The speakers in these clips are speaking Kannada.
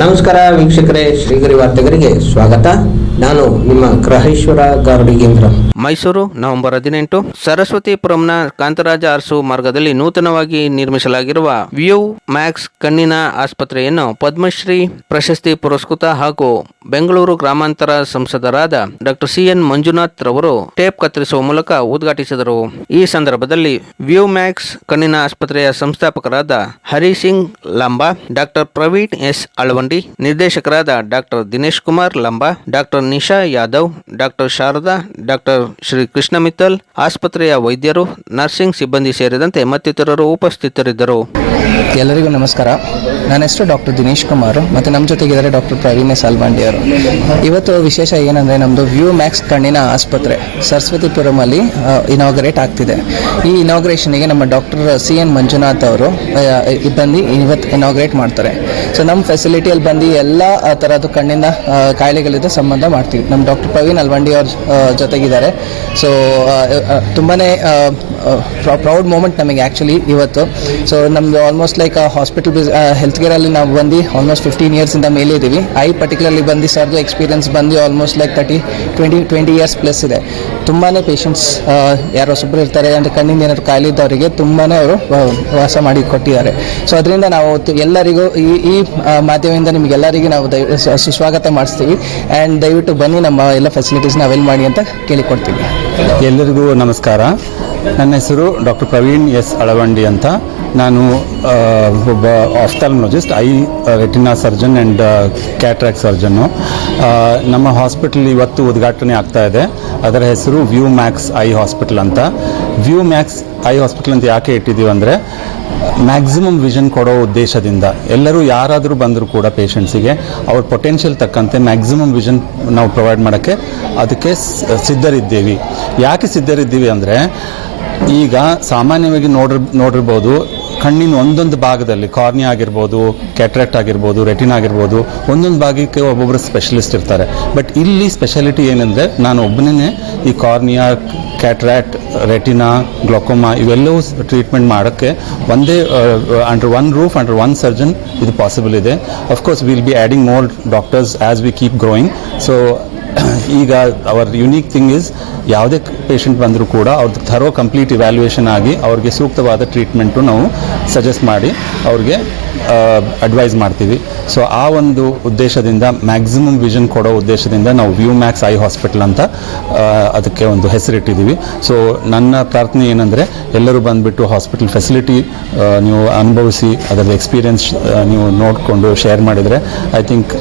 ನಮಸ್ಕಾರ ವೀಕ್ಷಕರೇ, ಶ್ರೀಗರಿ ವಾರ್ತೆಗರಿಗೆ ಸ್ವಾಗತ. ನಾನು ನಿಮ್ಮ ಗ್ರಹೇಶ್ವರ ಗಾರ್ಡಿಗೇಂದ್ರ ಮೈಸೂರು, ನವೆಂಬರ್ ಹದಿನೆಂಟು, ಸರಸ್ವತಿಪುರಂನ ಕಾಂತರಾಜ ಅರಸು ಮಾರ್ಗದಲ್ಲಿ ನೂತನವಾಗಿ ನಿರ್ಮಿಸಲಾಗಿರುವ ವ್ಯೂ ಮ್ಯಾಕ್ಸ್ ಕಣ್ಣಿನ ಆಸ್ಪತ್ರೆಯನ್ನು ಪದ್ಮಶ್ರೀ ಪ್ರಶಸ್ತಿ ಪುರಸ್ಕೃತ ಹಾಗೂ ಬೆಂಗಳೂರು ಗ್ರಾಮಾಂತರ ಸಂಸದರಾದ ಡಾಕ್ಟರ್ ಸಿ ಎನ್ ಮಂಜುನಾಥ್ ರವರು ಟೇಪ್ ಕತ್ತರಿಸುವ ಮೂಲಕ ಉದ್ಘಾಟಿಸಿದರು. ಈ ಸಂದರ್ಭದಲ್ಲಿ ವ್ಯೂ ಮ್ಯಾಕ್ಸ್ ಕಣ್ಣಿನ ಆಸ್ಪತ್ರೆಯ ಸಂಸ್ಥಾಪಕರಾದ ಹರಿ ಸಿಂಗ್ ಲಂಬಾ, ಡಾಕ್ಟರ್ ಪ್ರವೀಣ್ ಎಸ್ ನಿರ್ದೇಶಕರಾದ doctor Dinesh Kumar Lamba, doctor Nisha Yadav, doctor Sharada, doctor Shri Krishna Mittal, ಆಸ್ಪತ್ರೆಯ ವೈದ್ಯರು, ನರ್ಸಿಂಗ್ ಸಿಬ್ಬಂದಿ ಸೇರಿದಂತೆ ಮತ್ತಿತರರು ಉಪಸ್ಥಿತರಿದ್ದರು. ಎಲ್ಲರಿಗೂ ನಮಸ್ಕಾರ. ನನ್ನ ಹೆಸರು ಡಾಕ್ಟರ್ ದಿನೇಶ್ ಕುಮಾರ್ ಮತ್ತು ನಮ್ಮ ಜೊತೆಗಿದ್ದಾರೆ ಡಾಕ್ಟರ್ ಪ್ರವೀಣ್ ಅವರು ಇವತ್ತು ವಿಶೇಷ ಏನಂದರೆ ನಮ್ಮದು ವ್ಯೂ ಮ್ಯಾಕ್ಸ್ ಕಣ್ಣಿನ ಆಸ್ಪತ್ರೆ, ಸರಸ್ವತಿಪುರಮಲ್ಲಿ ಇನಾಗ್ರೇಟ್ ಆಗ್ತಿದೆ. ಈ ಇನಾಗ್ರೇಷನಿಗೆ ನಮ್ಮ ಡಾಕ್ಟರ್ ಸಿ ಎನ್ ಮಂಜುನಾಥ್ ಅವರು ಬಂದು ಇವತ್ತು ಇನಾಗ್ರೇಟ್ ಮಾಡ್ತಾರೆ. ಸೊ ನಮ್ಮ ಫೆಸಿಲಿಟಿಯಲ್ಲಿ ಬಂದು ಎಲ್ಲ ಥರದ ಕಣ್ಣಿನ ಕಾಯಿಲೆಗಳಿಂದ ಸಂಬಂಧ ಮಾಡ್ತೀವಿ. ನಮ್ಮ ಡಾಕ್ಟರ್ ಪ್ರವೀಣ್ ಅಲ್ವಾಂಡಿ ಅವ್ರ ಜೊತೆಗಿದ್ದಾರೆ. ಸೊ ತುಂಬಾ ಪ್ರೌಡ್ ಮೂಮೆಂಟ್ ನಮಗೆ ಆ್ಯಕ್ಚುಲಿ ಇವತ್ತು. ಸೊ ನಮ್ಮದು ಆಲ್ಮೋಸ್ಟ್ ಲೈಕ್ ಹಾಸ್ಪಿಟಲ್ ಬಿಸ್ ಹೆಲ್ತ್ ಕೇರಲ್ಲಿ ನಾವು ಬಂದು ಆಲ್ಮೋಸ್ಟ್ ಫಿಫ್ಟೀನ್ ಇಯರ್ಸಿಂದ ಮೇಲೆ ಇದ್ದೀವಿ ಐ ಪರ್ಟಿಕ್ಯುಲರ್ಲಿ ಬಂದು ಸರ್ದು ಎಕ್ಸ್ಪೀರಿಯನ್ಸ್ ಬಂದು almost like thirty twenty twenty years plus ಇದೆ. ತುಂಬಾ ಪೇಷಂಟ್ಸ್ ಯಾರೋ ಹೊಸಬ್ರು ಇರ್ತಾರೆ, ಅಂದರೆ ಕಣ್ಣಿಂದ ಏನಾದ್ರು ಕಾಯಿಲೆ ಇದ್ದವರಿಗೆ ತುಂಬಾ ಅವರು ವಾಸ ಮಾಡಿ ಕೊಟ್ಟಿದ್ದಾರೆ. ಸೊ ಅದರಿಂದ ನಾವು ಎಲ್ಲರಿಗೂ ಈ ಈ ಮಾಧ್ಯಮದಿಂದ ನಿಮಗೆಲ್ಲರಿಗೂ ನಾವು ದಯ ಸುಸ್ವಾಗತ ಮಾಡಿಸ್ತೀವಿ. ಆ್ಯಂಡ್ ದಯವಿಟ್ಟು ಬನ್ನಿ, ನಮ್ಮ ಎಲ್ಲ ಫೆಸಿಲಿಟೀಸ್ನ ಅವೇಲ್ ಮಾಡಿ ಅಂತ ಕೇಳಿಕೊಡ್ತೀವಿ ಎಲ್ಲರಿಗೂ ನಮಸ್ಕಾರ. ನನ್ನ ಹೆಸರು ಡಾಕ್ಟರ್ ಪ್ರವೀಣ್ ಎಸ್ ಅಳವಂಡಿ ಅಂತ. ನಾನು ಒಬ್ಬ ಒಬ್ಬ ophthalmologist eye retina surgeon and cataract surgeon ನಮ್ಮ ಹಾಸ್ಪಿಟಲ್ ಇವತ್ತು ಉದ್ಘಾಟನೆ ಆಗ್ತಾ ಇದೆ. ಅದರ ಹೆಸರು ವ್ಯೂ ಮ್ಯಾಕ್ಸ್ ಐ ಹಾಸ್ಪಿಟಲ್ ಅಂತ. ವ್ಯೂ ಮ್ಯಾಕ್ಸ್ ಐ ಹಾಸ್ಪಿಟಲ್ ಅಂತ ಯಾಕೆ ಇಟ್ಟಿದ್ದೀವಿ ಅಂದರೆ ಮ್ಯಾಕ್ಸಿಮಮ್ ವಿಷನ್ ಕೊಡೋ ಉದ್ದೇಶದಿಂದ. ಎಲ್ಲರೂ ಯಾರಾದರೂ ಬಂದರೂ ಕೂಡ ಪೇಷಂಟ್ಸಿಗೆ ಅವ್ರ ಪೊಟೆನ್ಷಿಯಲ್ ತಕ್ಕಂತೆ ಮ್ಯಾಕ್ಸಿಮಮ್ ವಿಷನ್ ನಾವು ಪ್ರೊವೈಡ್ ಮಾಡೋಕ್ಕೆ ಅದಕ್ಕೆ ಸಿದ್ಧರಿದ್ದೀವಿ. ಯಾಕೆ ಸಿದ್ಧರಿದ್ದೀವಿ ಅಂದರೆ ಈಗ ಸಾಮಾನ್ಯವಾಗಿ ನೋಡಿರ್, ನೋಡಿರ್ಬೋದು, ಕಣ್ಣಿನ ಒಂದೊಂದು ಭಾಗದಲ್ಲಿ ಕಾರ್ನಿ ಆಗಿರ್ಬೋದು ಕ್ಯಾಟ್ರಾಕ್ಟ್ ಆಗಿರ್ಬೋದು ರೆಟಿನ್ ಆಗಿರ್ಬೋದು, ಒಂದೊಂದು ಭಾಗಕ್ಕೆ ಒಬ್ಬೊಬ್ಬರು ಸ್ಪೆಷಲಿಸ್ಟ್ ಇರ್ತಾರೆ. ಬಟ್ ಇಲ್ಲಿ ಸ್ಪೆಷಾಲಿಟಿ ಏನಂದರೆ, ನಾನು ಒಬ್ಬನೇ ಈ ಕಾರ್ನಿಯಾ ಕ್ಯಾಟ್ರಾಕ್ಟ್ ರೆಟಿನಾ ಗ್ಲೊಕೋಮಾ ಇವೆಲ್ಲವೂ ಟ್ರೀಟ್ಮೆಂಟ್ ಮಾಡೋಕ್ಕೆ ಒಂದೇ under one roof under one surgeon ಇದು ಪಾಸಿಬಲ್ ಇದೆ. Of course will be adding more doctors as we keep growing so ಈಗ ಅವರ್ ಯುನೀಕ್ ಥಿಂಗ್ ಇಸ್ ಯಾವುದೇ ಪೇಷಂಟ್ ಬಂದರೂ ಕೂಡ ಅವ್ರದ್ದು ಥರೋ ಕಂಪ್ಲೀಟ್ ಇವ್ಯಾಲ್ಯೂಯೇಷನ್ ಆಗಿ ಅವ್ರಿಗೆ ಸೂಕ್ತವಾದ ಟ್ರೀಟ್ಮೆಂಟು ನಾವು ಸಜೆಸ್ಟ್ ಮಾಡಿ ಅವ್ರಿಗೆ ಅಡ್ವೈಸ್ ಮಾಡ್ತೀವಿ. ಸೊ ಆ ಒಂದು ಉದ್ದೇಶದಿಂದ ಮ್ಯಾಕ್ಸಿಮಮ್ ವಿಷನ್ ಕೊಡೋ ಉದ್ದೇಶದಿಂದ ನಾವು ವ್ಯೂ ಮ್ಯಾಕ್ಸ್ ಐ ಹಾಸ್ಪಿಟಲ್ ಅಂತ ಅದಕ್ಕೆ ಒಂದು ಹೆಸರಿಟ್ಟಿದ್ದೀವಿ. ಸೊ ನನ್ನ ಪ್ರಾರ್ಥನೆ ಏನಂದರೆ, ಎಲ್ಲರೂ ಬಂದುಬಿಟ್ಟು ಹಾಸ್ಪಿಟಲ್ ಫೆಸಿಲಿಟಿ ನೀವು ಅನುಭವಿಸಿ ಅದರ ಎಕ್ಸ್ಪೀರಿಯನ್ಸ್ ನೀವು ನೋಡಿಕೊಂಡು ಶೇರ್ ಮಾಡಿದರೆ ಐ ಥಿಂಕ್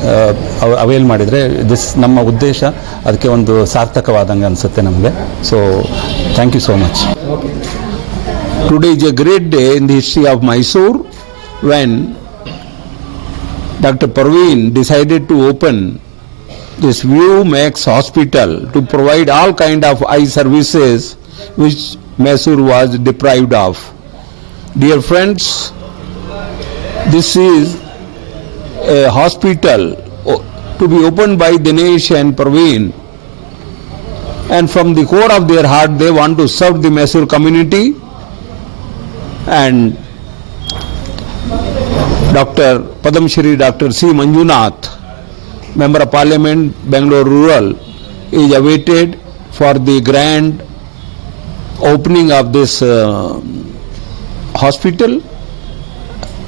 ಅವೇಲ್ ಮಾಡಿದರೆ ದಿಸ್ ನಮ್ಮ ಉದ್ದೇಶ, ಅದಕ್ಕೆ ಒಂದು ಸಾರ್ಥಕವಾದಂಗೆ ಅನಿಸುತ್ತೆ ನಮಗೆ. So thank you so much Today is a great day in the history of Mysore. When Dr. Parveen decided to open this View Max Hospital to provide all kind of eye services which Mysore was deprived of. Dear friends, this is a hospital to be opened by Dinesh and Parveen and from the core of their heart they want to serve the Mysore community and doctor Padmashri doctor C Manjunath member of parliament Bangalore rural is awaited for the grand opening of this hospital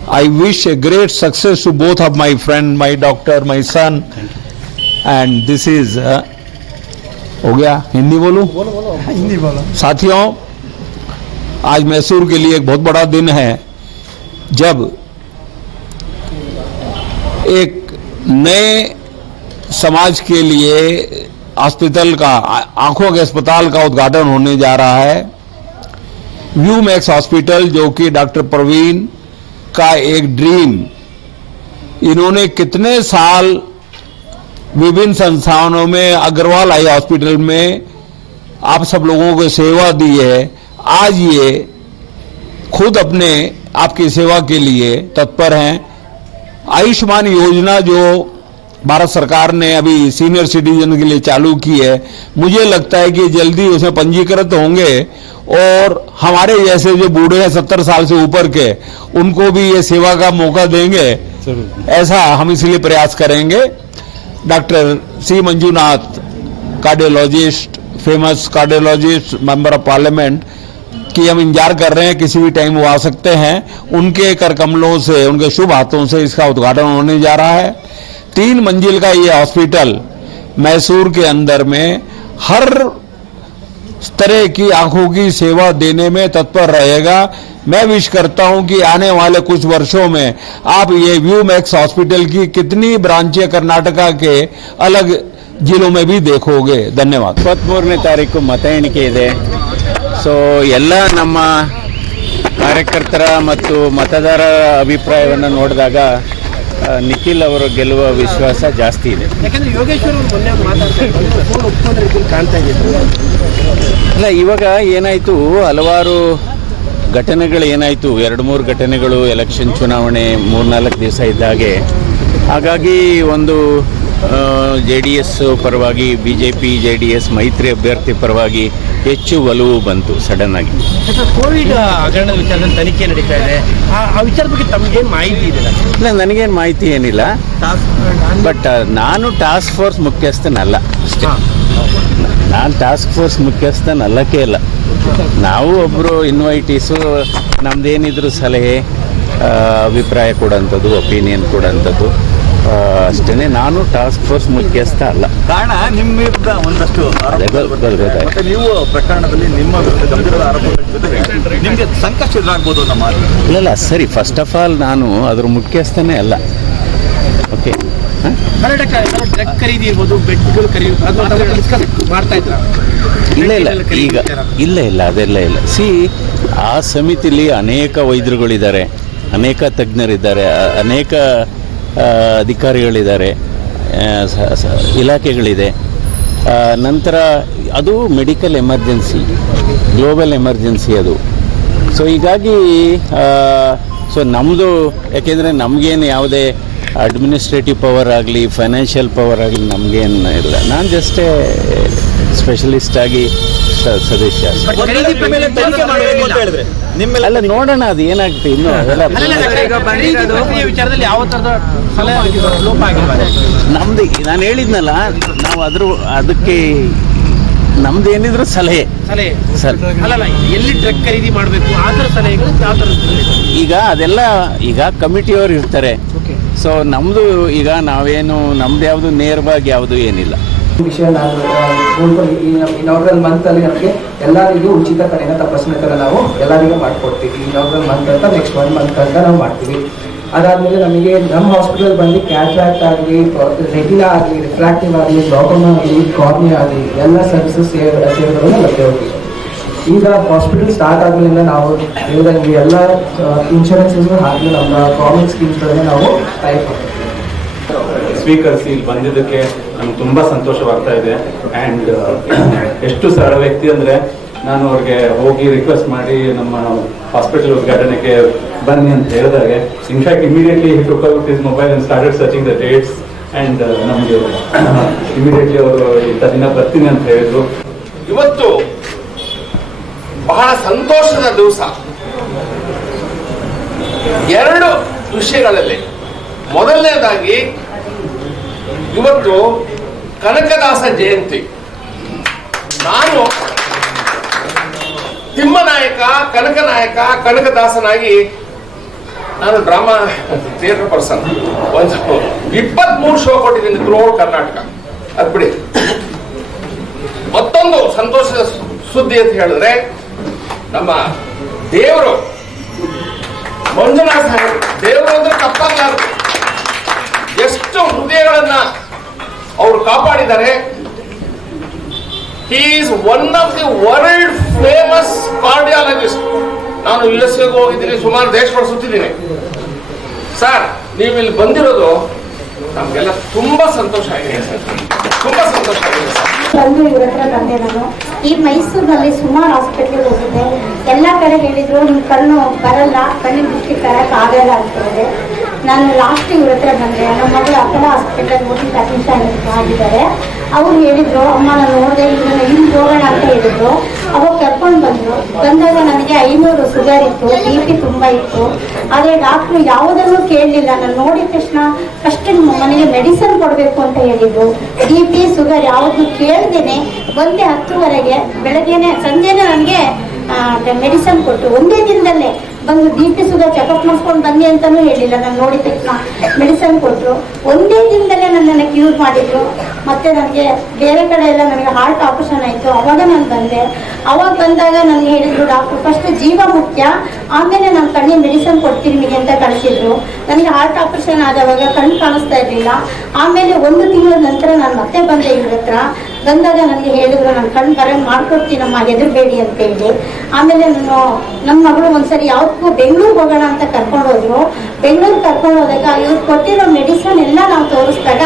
I wish a great success to both of my friend my doctor my son and this is हो गया? हिंदी बोलू। हिंदी बोलो। साथियों आज मैसूर के लिए एक बहुत बड़ा दिन है। जब एक नए समाज के लिए हॉस्पिटल का, आँखों के अस्पताल का उद्घाटन होने जा रहा है व्यू मैक्स हॉस्पिटल जो कि डॉक्टर प्रवीण का एक ड्रीम इन्होंने कितने साल विभिन्न संस्थानों में, अग्रवाल आई हॉस्पिटल में, आप सब लोगों को सेवा दी है। आज ये खुद अपने आपकी सेवा के लिए तत्पर हैं। आयुष्मान योजना जो भारत सरकार ने अभी सीनियर सिटीजन के लिए चालू की है मुझे लगता है कि जल्दी उसमें पंजीकृत होंगे और हमारे जैसे जो बूढ़े हैं सत्तर साल से ऊपर के उनको भी ये सेवा का मौका देंगे। ऐसा हम इसलिए प्रयास करेंगे। Doctor C Manjunath cardiologist famous cardiologist member of parliament की हम इंतजार कर रहे हैं किसी भी टाइम वो आ सकते हैं उनके कर कमलों से उनके शुभ हाथों से इसका उद्घाटन होने जा रहा है तीन मंजिल का ये हॉस्पिटल मैसूर के अंदर में हर तरह की आंखों की सेवा देने में तत्पर रहेगा मैं विश करता हूं कि आने वाले कुछ वर्षों में आप ये व्यू मैक्स हॉस्पिटल की कितनी ब्रांचें कर्नाटका के अलग जिलों में भी देखोगे धन्यवाद ಇಪ್ಪತ್ತ್ಮೂರನೇ ತಾರೀಕು ಮತ ಎಣಿಕೆ ಇದೆ ಸೊ ಎಲ್ಲ ನಮ್ಮ ಕಾರ್ಯಕರ್ತರ ಮತ್ತು ಮತದಾರರ ಅಭಿಪ್ರಾಯವನ್ನು ನೋಡಿದಾಗ ನಿಖಿಲ್ ಅವರು ಗೆಲ್ಲುವ ವಿಶ್ವಾಸ ಜಾಸ್ತಿ ಇದೆ. ಅಲ್ಲ ಇವಾಗ ಏನಾಯಿತು ಹಲವಾರು ಘಟನೆಗಳು ಏನಾಯಿತು ಎರಡು ಮೂರು ಘಟನೆಗಳು ಎಲೆಕ್ಷನ್ ಚುನಾವಣೆ ಮೂರ್ನಾಲ್ಕು ದಿವಸ ಇದ್ದಾಗೆ ಹಾಗಾಗಿ ಒಂದು ಜೆ ಡಿ ಎಸ್ ಪರವಾಗಿ B J P J D S ಮೈತ್ರಿ ಅಭ್ಯರ್ಥಿ ಪರವಾಗಿ ಹೆಚ್ಚು ಒಲವು ಬಂತು ಸಡನ್ ಆಗಿ. ಕೋವಿಡ್ ಹಗರಣದ ವಿಚಾರದಲ್ಲಿ ತನಿಖೆ ನಡೀತಾ ಇದೆ. ಆ ವಿಚಾರದ ಬಗ್ಗೆ ತಮಗೆ ಮಾಹಿತಿ ಇದೆ? ಇಲ್ಲ ನನಗೇನು ಮಾಹಿತಿ ಏನಿಲ್ಲ. ಬಟ್ ನಾನು ಟಾಸ್ಕ್ ಫೋರ್ಸ್ ಮುಖ್ಯಸ್ಥನಲ್ಲ ಅಷ್ಟೇ. ನಾನು ಟಾಸ್ಕ್ ಫೋರ್ಸ್ ಮುಖ್ಯಸ್ಥನಲ್ಲಕ್ಕೆ ಇಲ್ಲ. ನಾವು ಒಬ್ಬರು ಇನ್ವೈಟೀಸು ನಮ್ದೇನಿದ್ರು ಸಲಹೆ ಅಭಿಪ್ರಾಯ ಕೊಡೋಂಥದ್ದು ಒಪಿನಿಯನ್ ಕೊಡೋಂಥದ್ದು. ಅಷ್ಟೇ ನಾನು ಟಾಸ್ಕ್ ಫೋರ್ಸ್ ಮುಖ್ಯಸ್ಥ ಅಲ್ಲ. ಕಾರಣ ನಿಮ್ಮ ವಿರುದ್ಧ ಒಂದಷ್ಟು ಮತ್ತೆ ನೀವು ಪ್ರಕರಣದಲ್ಲಿ ನಿಮ್ಮ ವಿರುದ್ಧ ಗಂಭೀರವಾದ ಆರೋಪಗಳ ಜೊತೆಗೆ ನಿಮಗೆ ಸಂಕಷ್ಟ ಎದುರಾಗ್ಬೋದು ನಮ್ಮ ಇಲ್ಲ ಇಲ್ಲ. ಸರಿ ಫಸ್ಟ್ ಆಫ್ ಆಲ್ ನಾನು ಅದ್ರ ಮುಖ್ಯಸ್ಥನೇ ಅಲ್ಲ. ಓಕೆ ಖರೀದಿ ಇರ್ಬೋದು ಬೆಡ್ಗಳು ಖರೀದಿ ಮಾಡ್ತಾ ಇದ್ರ ಇಲ್ಲ ಇಲ್ಲ. ಈಗ ಇಲ್ಲ ಇಲ್ಲ. ಅದೆಲ್ಲ ಇಲ್ಲ. ಸಿ ಆ ಸಮಿತಿಲಿ ಅನೇಕ ವೈದ್ಯರುಗಳಿದ್ದಾರೆ. ಅನೇಕ ತಜ್ಞರಿದ್ದಾರೆ. ಅನೇಕ ಅಧಿಕಾರಿಗಳಿದ್ದಾರೆ ಇಲಾಖೆಗಳಿದೆ. ನಂತರ ಅದು ಮೆಡಿಕಲ್ ಎಮರ್ಜೆನ್ಸಿ, ಗ್ಲೋಬಲ್ ಎಮರ್ಜೆನ್ಸಿ ಅದು. ಸೊ, ಹೀಗಾಗಿ ಸೊ ನಮ್ಮದು ಯಾಕೆಂದರೆ ನಮಗೇನು ಯಾವುದೇ ಅಡ್ಮಿನಿಸ್ಟ್ರೇಟಿವ್ ಪವರ್ ಆಗಲಿ, ಫೈನಾನ್ಷಿಯಲ್ ಪವರ್ ಆಗಲಿ ನಮಗೇನು ಇಲ್ಲ. ನಾನು ಜಸ್ಟೇ ಸ್ಪೆಷಲಿಸ್ಟ್ ಸದಸ್ಯ. ಅಲ್ಲ ನೋಡೋಣ ಅದು ಏನಾಗ್ತದೆ ಇನ್ನು. ಅವೆಲ್ಲ ಖರೀದಿ ವಿಚಾರದಲ್ಲಿ ಯಾವ ತರದ ಸಲಹೆ ಆಗಿಲ್ಲ, ಲೋಪ ಆಗಿಲ್ಲ ನಮ್ದು ನಾನು ಹೇಳಿದ್ನಲ್ಲ ನಾವು ಅದ್ರ ಅದಕ್ಕೆ ನಮ್ದು ಏನಿದ್ರು ಸಲಹೆ. ಸಲಹೆ. ಸರ್. ಅಲ್ಲಲ್ಲ ಎಲ್ಲಿ ಡ್ರಗ್ ಖರೀದಿ ಮಾಡಬೇಕು ಆ ಥರ ಸಲಹೆಗಳು ಯಾವ ಥರ ಈಗ ಅದೆಲ್ಲ ಈಗ ಕಮಿಟಿಯವರು ಇರ್ತಾರೆ. ಸೊ ನಮ್ಮದು ಈಗ ನಾವೇನು ನಮ್ದು ಯಾವುದು ನೇರವಾಗಿ ಯಾವುದು ಏನಿಲ್ಲ. ವಿಷಯ ನಾನು ಇನಾಗ್ರಲ್ ಮಂತ್ ಅಲ್ಲಿ ನಮಗೆ ಎಲ್ಲರಿಗೂ ಉಚಿತ ಕಡೆಯ ತಪಾಸಣೆ ತರ ನಾವು ಎಲ್ಲರಿಗೂ ಮಾಡ್ಕೊಡ್ತೀವಿ. ಇನಾಗ್ರಲ್ ಮಂತ್ ಅಂತ ನೆಕ್ಸ್ಟ್ ಒನ್ ಮಂತ್ ಅಂತ ನಾವು ಮಾಡ್ತೀವಿ. ಅದಾದ್ಮೇಲೆ ನಮಗೆ ನಮ್ಮ ಹಾಸ್ಪಿಟಲ್ ಬಂದು ಕ್ಯಾಟ್ರಾಕ್ಟ್ ಆಗಲಿ ರೆಟಿನಾ ಆಗಲಿ ರಿಫ್ರಾಕ್ಟಿವ್ ಆಗಲಿ ಗ್ಲಾಕೋಮಾ ಆಗಲಿ ಕಾರ್ನಿಯಾ ಆಗಲಿ, ಎಲ್ಲ ಸರ್ವಿಸಸ್ ಸೇವೆಗಳನ್ನು ಲಭ್ಯವಾಗಿದೆ ಈಗ ಹಾಸ್ಪಿಟಲ್ ಸ್ಟಾರ್ಟ್ ಆದ್ಮೇಲೆ ನಾವು ಹೇಳ್ದಂಗೆ ಎಲ್ಲ ಇನ್ಶೂರೆನ್ಸಸ್ ಹಾಕಿ, ನಮ್ಮ ಗೌರ್ಮೆಂಟ್ ಸ್ಕೀಮ್ಸ್ಗಳನ್ನ ನಾವು ಟೈಪ್ ಮಾಡ್ತೀವಿ. ಸ್ವೀಕರಿಸಿ ಇಲ್ಲಿ ಬಂದಿದ್ದಕ್ಕೆ ನಮ್ಗೆ ತುಂಬಾ ಸಂತೋಷವಾಗ್ತಾ ಇದೆ. ಅಂಡ್ ಎಷ್ಟು ಸರಳ ವ್ಯಕ್ತಿ ಅಂದ್ರೆ ನಾನು ಅವ್ರಿಗೆ ಹೋಗಿ ರಿಕ್ವೆಸ್ಟ್ ಮಾಡಿ ನಮ್ಮ ಹಾಸ್ಪಿಟಲ್ ಉದ್ಘಾಟನೆಗೆ ಬನ್ನಿ ಅಂತ ಹೇಳಿದಾಗೆ. In fact immediately took out his mobile and started searching the dates and ನಮಗೆ ಇಮಿಡಿಯೇಟ್ಲಿ ಅವರು ಇಂಥ ದಿನ ಬರ್ತೀನಿ ಅಂತ ಹೇಳಿದ್ರು. ಇವತ್ತು ಬಹಳ ಸಂತೋಷದ ದಿವಸ. ಎರಡು ವಿಷಯಗಳಲ್ಲಿ. ಮೊದಲನೇದಾಗಿ ಇವತ್ತು ಕನಕದಾಸ ಜಯಂತಿ. ನಾನು ತಿಮ್ಮನಾಯಕ ಕನಕನಾಯಕ ಕನಕದಾಸನಾಗಿ ನಾನು ಡ್ರಾಮಾ ಥಿಯೇಟರ್ ಪರ್ಸನ್ ಒಂದು ಇಪ್ಪತ್ಮೂರು ಶೋ ಕೊಟ್ಟಿದ್ದೀನಿ ಥ್ರೂಔಟ್ ಕರ್ನಾಟಕ. ಅದ್ ಬಿಡಿ. ಮತ್ತೊಂದು ಸಂತೋಷದ ಸುದ್ದಿ ಅಂತ ಹೇಳಿದ್ರೆ, ನಮ್ಮ ದೇವರು ಮಂಜುನಾಥ ದೇವರು ಅಂದ್ರೆ ತಪ್ಪಾಗಲಾರದು. ಎಷ್ಟು ಹೃದಯಗಳನ್ನ ಅವರು ಕಾಪಾಡಿದ್ದಾರೆ. Is one of the world famous cardiologist ನಾನು ಯು ಎಸ್ ಎಗೆ ಹೋಗಿದ್ದೀನಿ, ಸುಮಾರು ದೇಶಗಳು ಸುತ್ತಿದ್ದೀನಿ ಸರ್ ನೀವು ಇಲ್ಲಿ ಬಂದಿರೋದು ನಮಗೆಲ್ಲ ತುಂಬಾ ಸಂತೋಷ ಆಗಿದೆ ತುಂಬಾ ಸಂತೋಷ ಆಗಿದೆ ಸರ್ ಬಂದು ಇವ್ರ ನಾನು. ಈ ಮೈಸೂರಿನಲ್ಲಿ ಸುಮಾರು ಹಾಸ್ಪಿಟ್ಲಿಗೆ ಹೋಗಿದ್ದೆ. ಎಲ್ಲ ಕಡೆ ಹೇಳಿದ್ರು ನಿಮ್ಮ ಕಣ್ಣು ಬರಲ್ಲ ಕಣ್ಣಿನ ದೃಷ್ಟಿ ತರಕ್ ಆಗಲ್ಲ ಅಂತ ಹೇಳಿದೆ ನಾನು ಲಾಸ್ಟ್ ಇವ್ರ ಹತ್ರ ಬಂದೆ. ನಮ್ಮ ಮಗಳು ಅಪ್ಪನ ಹಾಸ್ಪಿಟಲ್ ಹೋಗಿ ಅಡ್ಮಿಷನ್ ಆಗಿದ್ದಾರೆ. ಅವ್ರು ಹೇಳಿದ್ರು, ಅಮ್ಮ, ನಾನು ನೋಡಿದೆ ಇದನ್ನ ಇಲ್ಲಿ ಹೋಗೋಣ ಅಂತ ಹೇಳಿದ್ರು. ಅವಾಗ ಕರ್ಕೊಂಡು ಬಂದರು. ಬಂದಾಗ ನನಗೆ ಐನೂರು ಸುಗರ್ ಇತ್ತು ಬಿ ಪಿ ತುಂಬ ಇತ್ತು. ಆದರೆ ಡಾಕ್ಟ್ರು ಯಾವುದನ್ನು ಕೇಳಲಿಲ್ಲ. ನಾನು ನೋಡಿದ ತಕ್ಷಣ ಫಸ್ಟ್ ಮನೆಗೆ ಮೆಡಿಸನ್ ಕೊಡಬೇಕು ಅಂತ ಹೇಳಿದ್ರು. ಬಿ ಪಿ ಯಾವುದು ಕೇಳ್ದೇನೆ ಒಂದೆ ಹತ್ತುವರೆಗೆ ಬೆಳಗ್ಗೆನೆ, ಸಂಜೆನೆ ನನಗೆ ಮೆಡಿಸನ್ ಕೊಟ್ಟು ಒಂದೇ ದಿನದಲ್ಲೇ ಬಂದು ಬಿ ಪಿ ಶುಗರ್ ಚೆಕಪ್ ಮಾಡ್ಕೊಂಡು ಬನ್ನಿ ಅಂತಾನೂ ಹೇಳಿಲ್ಲ. ನಾನು ನೋಡಿದ ತಕ್ಷಣ ಮೆಡಿಸನ್ ಕೊಟ್ಟರು ಒಂದೇ ದಿನದಲ್ಲೇ ನನ್ನನ್ನು ಕ್ಯೂರ್ ಮಾಡಿದ್ರು. ಮತ್ತೆ ನನಗೆ ಬೇರೆ ಕಡೆ ಎಲ್ಲ ನನಗೆ ಹಾರ್ಟ್ ಆಪರೇಷನ್ ಆಯಿತು. ಅವಾಗ ನಾನು ಬಂದೆ. ಅವಾಗ ಬಂದಾಗ ನನಗೆ ಹೇಳಿದ್ರು, ಡಾಕ್ಟರ್ ಫಸ್ಟ್ ಜೀವ ಮುಖ್ಯ ಆಮೇಲೆ ನಾನು ಕಣ್ಣಿಗೆ ಮೆಡಿಸನ್ ಕೊಡ್ತೀನಿ ನಿಮಗೆ ಅಂತ ಕಳಿಸಿದ್ರು. ನನಗೆ ಹಾರ್ಟ್ ಆಪರೇಷನ್ ಆದವಾಗ ಕಣ್ಣು ಕಾಣಿಸ್ತಾ ಇರಲಿಲ್ಲ. ಆಮೇಲೆ ಒಂದು ತಿಂಗಳ ನಂತರ ನಾನು ಮತ್ತೆ ಬಂದೆ ಇವ್ರ ಹತ್ರ. ಬಂದಾಗ ನನಗೆ ಹೇಳಿದ್ರು, ನಾನು ಕಣ್ಣು ಬರ ಮಾಡ್ಕೊಡ್ತೀನಮ್ಮ ಹೆದರ್ಬೇಡಿ ಅಂತ ಹೇಳಿ. ಆಮೇಲೆ ನಾನು ನಮ್ಮ ಮಗಳು ಒಂದ್ಸರಿ ಯಾವತ್ತೂ ಬೆಂಗಳೂರಿಗೆ ಹೋಗೋಣ ಅಂತ ಕರ್ಕೊಂಡು ಹೋದ್ರು. ಬೆಂಗಳೂರು ಕರ್ಕೊಂಡು ಹೋದಾಗ ಇವ್ರು ಕೊಟ್ಟಿರೋ ಮೆಡಿಸನ್ ಎಲ್ಲ ನಾವು ತೋರಿಸಿದಾಗ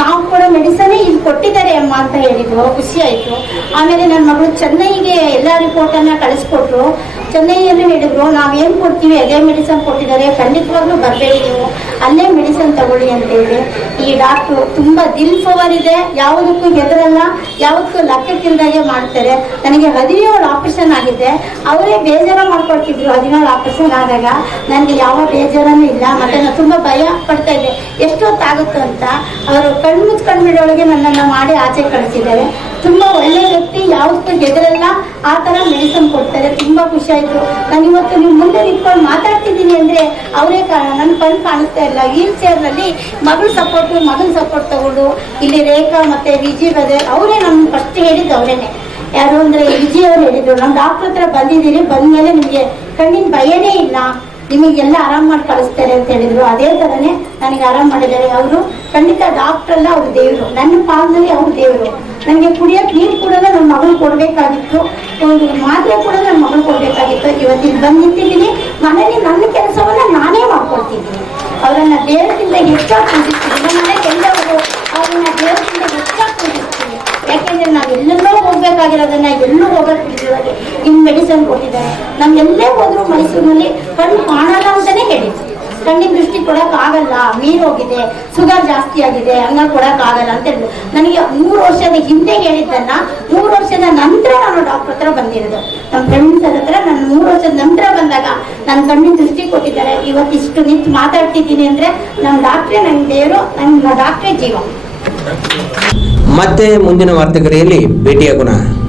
ನಾವು ಕೊಡೋ ಮೆಡಿಸನೇ ಇಲ್ಲಿ ಕೊಟ್ಟಿದ್ದಾರೆ ಅಮ್ಮ ಅಂತ ಹೇಳಿದ್ರು. ಖುಷಿ ಆಯಿತು. ಆಮೇಲೆ ನನ್ನ ಮಗಳು ಚೆನ್ನೈಗೆ ಎಲ್ಲ ರಿಪೋರ್ಟನ್ನು ಕಳಿಸ್ಕೊಟ್ರು. ಚೆನ್ನೈಯಲ್ಲಿ ಹೇಳಿದ್ರು ಏನು ಕೊಡ್ತೀವಿ? ಅದೇ ಮೆಡಿಸನ್ ಕೊಟ್ಟಿದ್ದಾರೆ. ಖಂಡಿತವಾಗ್ಲೂ ಬರಬೇಡಿ ನೀವು. ಅಲ್ಲೇ ಮೆಡಿಸನ್ ತಗೊಳ್ಳಿ ಅಂತ ಹೇಳಿ. ಈ ಡಾಕ್ಟ್ರು ತುಂಬ ದಿಲ್ ಪವರ್ ಇದೆ. ಯಾವುದಕ್ಕೂ ಹೆದರಲ್ಲ. ಯಾವುದಕ್ಕೂ ಲೆಕ್ಕಕ್ಕಿಲ್ದಾಗೆ ಮಾಡ್ತಾರೆ. ನನಗೆ ಹದಿನೇಳು ಆಪರೇಷನ್ ಆಗಿದೆ. ಅವರೇ ಬೇಜಾರ ಮಾಡ್ಕೊಳ್ತಿದ್ರು ಹದಿನೇಳು ಆಪರೇಷನ್ ಆದಾಗ. ನನಗೆ ಯಾವ ಬೇಜಾರನೂ ಇಲ್ಲ, ಮತ್ತೆ ನಾನು ತುಂಬ ಭಯ ಪಡ್ತಾ ಇದ್ದೆ. ಎಷ್ಟೊತ್ತಾಗುತ್ತೋ ಅಂತ ಅವರು ಕಣ್ಣು ಕಣ್ಮಿಡೊಳಗೆ ನನ್ನನ್ನು ಮಾಡಿ ಆಚೆ ಕಳಿಸಿದ್ದಾರೆ. ತುಂಬ ಒಳ್ಳೆ ವ್ಯಕ್ತಿ, ಯಾವತ್ತೂ ಹೆದರಲ್ಲ ಆ ಥರ ಮೆಡಿಸನ್ ಕೊಡ್ತಾರೆ. ತುಂಬ ಖುಷಿ ಆಯಿತು. ನಾನು ಇವತ್ತು ನಿಮ್ಮ ಮುಂದೆ ನಿಂತ್ಕೊಂಡು ಮಾತಾಡ್ತಿದ್ದೀನಿ ಅಂದರೆ ಅವರೇ ಕಾರಣ. ನನ್ನ ಕಣ್ಣು ಕಾಣಿಸ್ತಾ ಇಲ್ಲ. ವೀಲ್ ಚೇರ್ನಲ್ಲಿ ಮಗಳ ಸಪೋರ್ಟ್ ಮಗನ ಸಪೋರ್ಟ್ ತಗೊಂಡು ಇಲ್ಲಿ ರೇಖಾ ಮತ್ತೆ ವಿಜಿ ಬ್ರದರ್ ಅವರೇ ನಮ್ಮ ಫಸ್ಟ್ ಹೇಳಿದ್ದು ಅವರೇನೆ. ಯಾರು ಅಂದರೆ ವಿಜಿ ಅವ್ರು ಹೇಳಿದ್ರು. ನಮ್ಮ ಡಾಕ್ಟರ್ ಹತ್ರ ಬಂದಿದ್ದೀರಿ, ಬಂದಮೇಲೆ ನಿಮಗೆ ಕಣ್ಣಿನ ಭಯನೇ ಇಲ್ಲ. ನಿಮಗೆಲ್ಲ ಆರಾಮ್ ಮಾಡಿ ಕಳಿಸ್ತಾರೆ ಅಂತ ಹೇಳಿದ್ರು. ಅದೇ ತರನೇ ನನಗೆ ಆರಾಮ್ ಮಾಡಿದ್ದಾರೆ. ಅವರು ಖಂಡಿತ ಡಾಕ್ಟರ್ ಅಲ್ಲ, ಅವ್ರ ದೇವರು. ನನ್ನ ಪಾಲದಲ್ಲಿ ಅವ್ರ ದೇವರು. ನನಗೆ ಕುಡಿಯೋಕೆ ನೀರು ಕೂಡ ನನ್ನ ಮಗಳು ಕೊಡಬೇಕಾಗಿತ್ತು. ಒಂದು ಮಾತ್ರೆ ಕೂಡ ನನ್ನ ಮಗಳು ಕೊಡಬೇಕಾಗಿತ್ತು. ಇವತ್ತಿಗೆ ಬಂದು ನಿಂತಿದ್ದೀನಿ ಮನೇಲಿ ನನ್ನ ಕೆಲಸವನ್ನ ನಾನೇ ಮಾಡ್ಕೊಳ್ತಿದ್ದೀನಿ ಅವರನ್ನ ದೇವರಿಂದ ಹೆಚ್ಚಾಗಿ ಪೂಜಿಸ್ತೀನಿ ನಮ್ಮ ಮನೆ ಎಲ್ಲವರು ಅವ್ರನ್ನ ದೇವರಿಂದ ಹೆಚ್ಚಾಗಿ ಪೂಜಿಸ್ತೀನಿ ಯಾಕೆಂದ್ರೆ ಎಲ್ಲೆಲ್ಲೋ ಹೋಗ್ಬೇಕಾಗಿರೋದನ್ನ ಎಲ್ಲೂ ಹೋಗಕ್ಕೆ ಬಿಟ್ಟಿದ್ದಾರೆ ಇನ್ ಮೆಡಿಸನ್ ಕೊಟ್ಟಿದ್ದಾರೆ. ನಮ್ಗೆಲ್ಲೇ ಹೋದ್ರು ಮೈಸೂರಿನಲ್ಲಿ ಕಣ್ಣು ಕಾಣಲ್ಲ ಅಂತಾನೆ ಹೇಳಿದ್ರು ಕಣ್ಣಿನ ದೃಷ್ಟಿ ಕೊಡಕ್ ಆಗಲ್ಲ. ಮೀರೋಗಿದೆ ಶುಗರ್ ಜಾಸ್ತಿ ಆಗಿದೆ ಹಂಗಾಗಿ ಕೊಡಕ್ ಆಗಲ್ಲ ಅಂತ ಹೇಳಿದ್ರು ನನಗೆ ಮೂರು ವರ್ಷದ ಹಿಂದೆ ಹೇಳಿದ್ದನ್ನ, ಮೂರು ವರ್ಷದ ನಂತರ ನಾನು ಡಾಕ್ಟರ್ ಹತ್ರ ಬಂದಿರೋದು. ನಮ್ಮ ಫ್ರೆಂಡ್ಸ್ ಹತ್ರ ನಾನು ಮೂರು ವರ್ಷದ ನಂತರ ಬಂದಾಗ ನನ್ನ ಕಣ್ಣಿನ ದೃಷ್ಟಿ ಕೊಟ್ಟಿದ್ದಾರೆ. ಇವತ್ತು ಇಷ್ಟು ನಿಂತು ಮಾತಾಡ್ತಿದ್ದೀನಿ ಅಂದ್ರೆ ನಮ್ಮ ಡಾಕ್ಟ್ರೇ ನನ್ನ ದೇವರು ನನ್ನ ಡಾಕ್ಟ್ರೇ ಜೀವ. ಮತ್ತೆ ಮುಂದಿನ ವಾರ್ತೆಗರಿಯಲ್ಲಿ ಭೇಟಿಯಾಗೋಣ.